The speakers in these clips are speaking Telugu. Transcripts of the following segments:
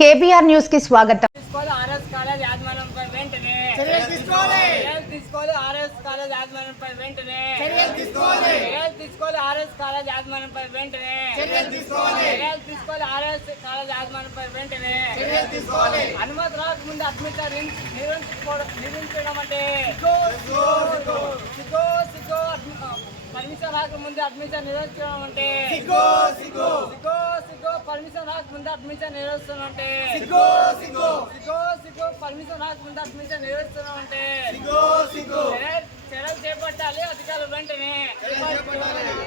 కేబీఆర్ న్యూస్కి స్వాగతం. తీసుకోవాలి ఆర్ఎస్ కాలేజ్ యాజమాన్యంపై వెంటనే. చర్యలు తీసుకోవాలి. చర్యలు తీసుకోవాలి ఆర్ఎస్ కాలేజ్ యాజమాన్యంపై వెంటనే. చర్యలు తీసుకోవాలి. చర్యలు తీసుకోవాలి ఆర్ఎస్ కాలేజ్ యాజమాన్యంపై వెంటనే. చర్యలు తీసుకోవాలి. చర్యలు తీసుకోవాలి ఆర్ఎస్ కాలేజ్ యాజమాన్యంపై వెంటనే. చర్యలు తీసుకోవాలి. అనుమతి రాకముందు అడ్మిట్ అంటే. సిగో పర్మిషన్ రాకముందు అడ్మిషన్ నిర్వహించడం అంటే. సిగ్గో. సిగ్గో పర్మిషన్ రాకముందు అడ్మిషన్ నిర్వహిస్తున్నాం అంటే సిగ్గో సిగ్గో. సిగో సిగో పర్మిషన్ రాకముందు అడ్మిషన్ నిర్వహిస్తున్నాం అంటే సిగ్గో సిగ్గో. చర్యలు చేపట్టాలి అధికారులు వెంటనే.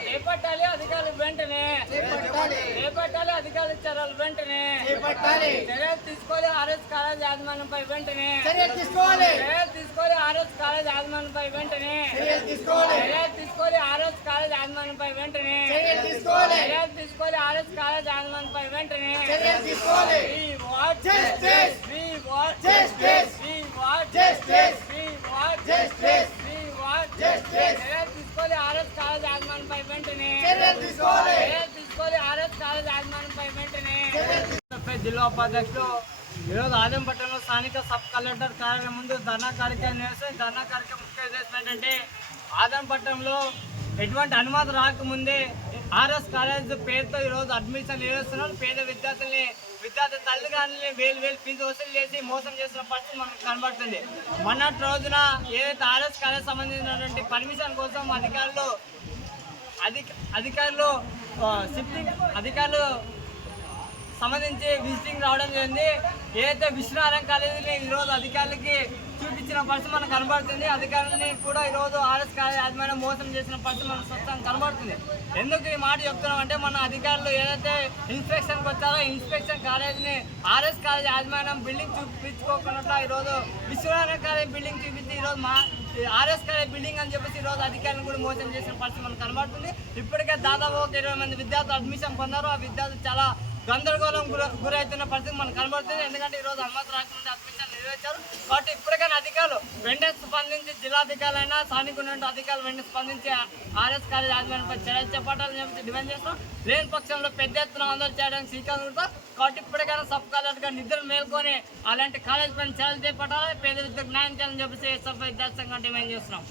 చేపట్టాలి. అధికారులు వెంటనే. చేపట్టాలి. అధికారుల చర్యలు వెంటనే. చర్యలు తీసుకోవాలి ఆర్ఎస్ కాలేజ్ యాజమాన్యంపై వెంటనే. చర్యలు తీసుకోవాలి. ఆర్ఎస్ కాలేజ్ యాజమాన్యంపై వెంటనే. చర్యలు తీసుకోవాలి. చర్యలు తీసుకోవాలి ఆర్ఎస్ కాలేజ్ యాజమాన్యంపై వెంటనే. చర్యలు తీసుకోవాలి. వెంటనే. తీసుకోవాలి. ఆర్ఎస్ కాలేజ్ వెంటనే. తీసుకోవాలి. ఆర్ఎస్ కాలేజ్ వెంటనే. జిల్లా ఉపాధ్యక్షుడు ఈరోజు ఆదంపట్నంలో స్థానిక సబ్ కలెక్టర్ కార్యాలయం ముందు ధర్నా కార్యక్రమం చేస్తే ధర్నా కార్యక్రమం ముఖ్య ఉద్దేశం ఏంటంటే ఆదంపట్నంలో ఎటువంటి అనుమతి రాకముందే ఆర్ఎస్ కాలేజ్ పేరుతో ఈరోజు అడ్మిషన్ నిర్వహిస్తున్నారు పేద విద్యార్థుల్ని విద్యార్థి తల్లిదండ్రులని వేలు వేలు ఫీజు వసూలు చేసి మోసం చేసిన పరిస్థితి మనకు కనబడుతుంది. మొన్నటి రోజున ఏదైతే ఆర్ఎస్ కాలేజ్ సంబంధించినటువంటి పర్మిషన్ కోసం అధికారులు అధిక అధికారులు సిఫ్టింగ్ అధికారులు సంబంధించి విజిటింగ్ రావడం జరిగింది. ఏదైతే విశ్వనారాయణ కాలేజీని ఈరోజు అధికారులకి చూపించిన పరిస్థితి మనకు కనబడుతుంది. అధికారులని కూడా ఈరోజు ఆర్ఎస్ కాలేజ్ యాజమాన్యం మోసం చేసిన పరిస్థితి మనకు స్పష్టంగా కనబడుతుంది. ఎందుకు ఈ మాట చెప్తున్నాం అంటే మన అధికారులు ఏదైతే ఇన్స్పెక్షన్కి వచ్చారో ఇన్స్పెక్షన్ కాలేజీని ఆర్ఎస్ కాలేజ్ యాజమాన్యం బిల్డింగ్ చూపించుకోకుండా ఈరోజు విశ్వనారాయణ కాలేజ్ బిల్డింగ్ చూపించి ఈరోజు మా ఆర్ఎస్ కాలేజ్ బిల్డింగ్ అని చెప్పేసి ఈరోజు అధికారులను కూడా మోసం చేసిన పరిస్థితి మనకు కనబడుతుంది. ఇప్పటికే దాదాపు ఒక ఇరవై మంది విద్యార్థులు అడ్మిషన్ పొందారు. ఆ విద్యార్థులు చాలా గందరగోళం గుర గురవుతున్న పరిస్థితి మనకు కనబడుతుంది. ఎందుకంటే ఈరోజు అనుమతి రాకుండా అడ్మిషన్ నిర్వహించారు. కాబట్టి ఇప్పటికైనా అధికారులు వెంటనే స్పందించి జిల్లాధికారులైనా స్థానిక అధికారులు వెంటనే స్పందించి ఆర్ఎస్ కాలేజ్ యాజమాన్యంపై చర్యలు చేపట్టాలని చెప్పి డిమాండ్ చేస్తాం. లేని పక్షంలో పెద్ద ఎత్తున ఆందోళన చేయడానికి శ్రీకారం కాబట్టి ఇప్పటికైనా సబ్ కలెక్టర్గా నిద్ర మేల్కొని అలాంటి కాలేజ్ పైన చర్యలు చేపట్టాలి? పేద విద్యకు న్యాయం చేయాలని చెప్పేసి సబ్ విద్యార్థి సంఘం డిమాండ్ చేస్తున్నాం.